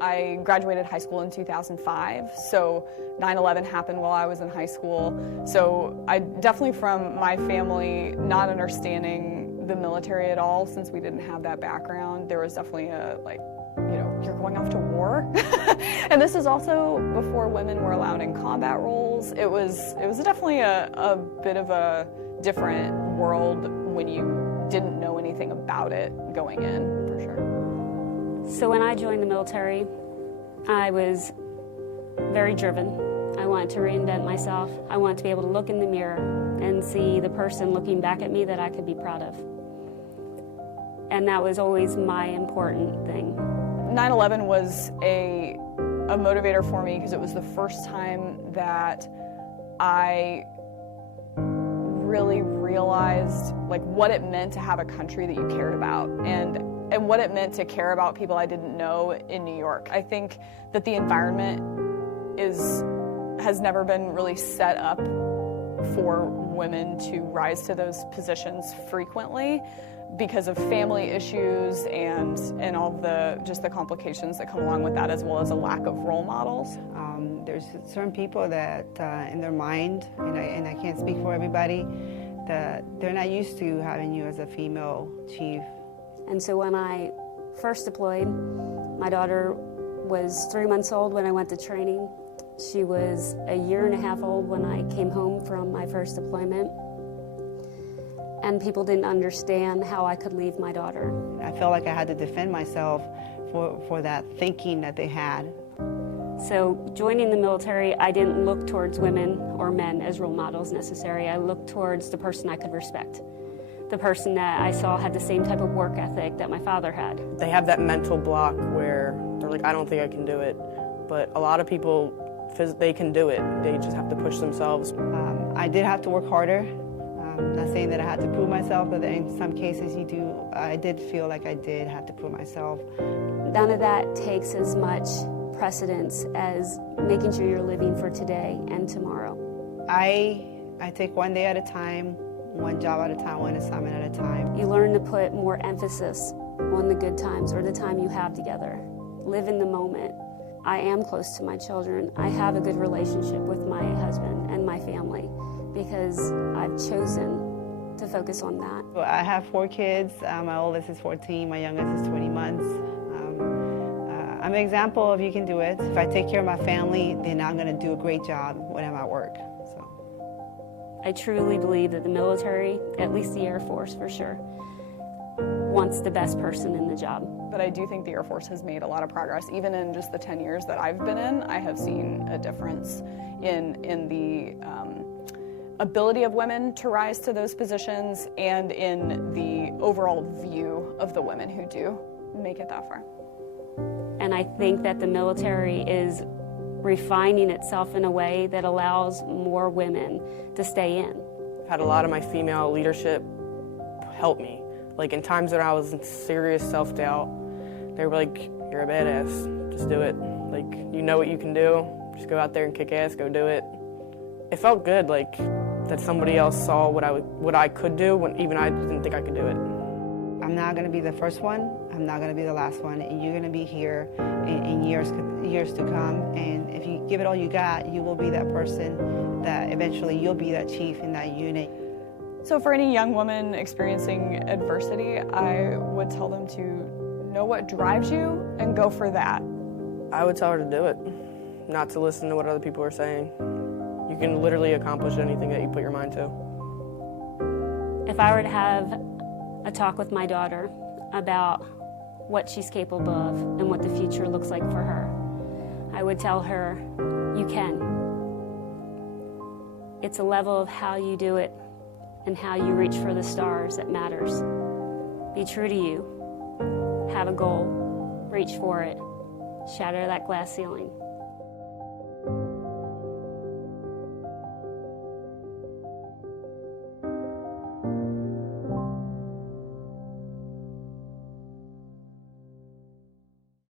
I graduated high school in 2005, so 9/11 happened while I was in high school. So I definitely, from my family not understanding the military at all, since we didn't have that background, there was definitely a, like, you know, you're going off to war. And this is also before women were allowed in combat roles. It was definitely a bit of a different world when you didn't know anything about it going in, for sure. So when I joined the military, I was very driven. I wanted to reinvent myself. I wanted to be able to look in the mirror and see the person looking back at me that I could be proud of. And that was always my important thing. 9/11 was a motivator for me because it was the first time that I really realized, like, what it meant to have a country that you cared about, and what it meant to care about people I didn't know in New York. I think that the environment has never been really set up for women to rise to those positions frequently because of family issues and all the complications that come along with that, as well as a lack of role models. There's certain people that in their mind, and I can't speak for everybody, that they're not used to having you as a female chief. And so when I first deployed, my daughter was 3 months old when I went to training. She was 1.5 years old when I came home from my first deployment. And people didn't understand how I could leave my daughter. I felt like I had to defend myself for that thinking that they had. So joining the military, I didn't look towards women or men as role models necessarily. I looked towards the person I could respect. The person that I saw had the same type of work ethic that my father had. They have that mental block where they're like, I don't think I can do it. But a lot of people, they can do it. They just have to push themselves. I did have to work harder. Not saying that I had to prove myself, but in some cases you do. I did feel like I did have to prove myself. None of that takes as much precedence as making sure you're living for today and tomorrow. I take one day at a time, one job at a time, one assignment at a time. You learn to put more emphasis on the good times or the time you have together. Live in the moment. I am close to my children. I have a good relationship with my husband and my family because I've chosen to focus on that. Well, I have 4 kids. My oldest is 14, my youngest is 20 months. I'm an example of you can do it. If I take care of my family, then I'm going to do a great job when I'm at work. I truly believe that the military, at least the Air Force for sure, wants the best person in the job. But I do think the Air Force has made a lot of progress. Even in just the 10 years that I've been in, I have seen a difference in the ability of women to rise to those positions and in the overall view of the women who do make it that far. And I think that the military is refining itself in a way that allows more women to stay in. I've had a lot of my female leadership help me. Like in times that I was in serious self-doubt, they were like, you're a badass, just do it. Like, you know what you can do, just go out there and kick ass, go do it. It felt good, like, that somebody else saw what I could do when even I didn't think I could do it. I'm not going to be the first one, I'm not going to be the last one, and you're going to be here in years to come, and if you give it all you got, you will be that person that eventually you'll be that chief in that unit. So for any young woman experiencing adversity, I would tell them to know what drives you and go for that. I would tell her to do it, not to listen to what other people are saying. You can literally accomplish anything that you put your mind to. If I were to have a talk with my daughter about what she's capable of and what the future looks like for her, I would tell her, you can. It's a level of how you do it and how you reach for the stars that matters. Be true to you. Have a goal. Reach for it. Shatter that glass ceiling.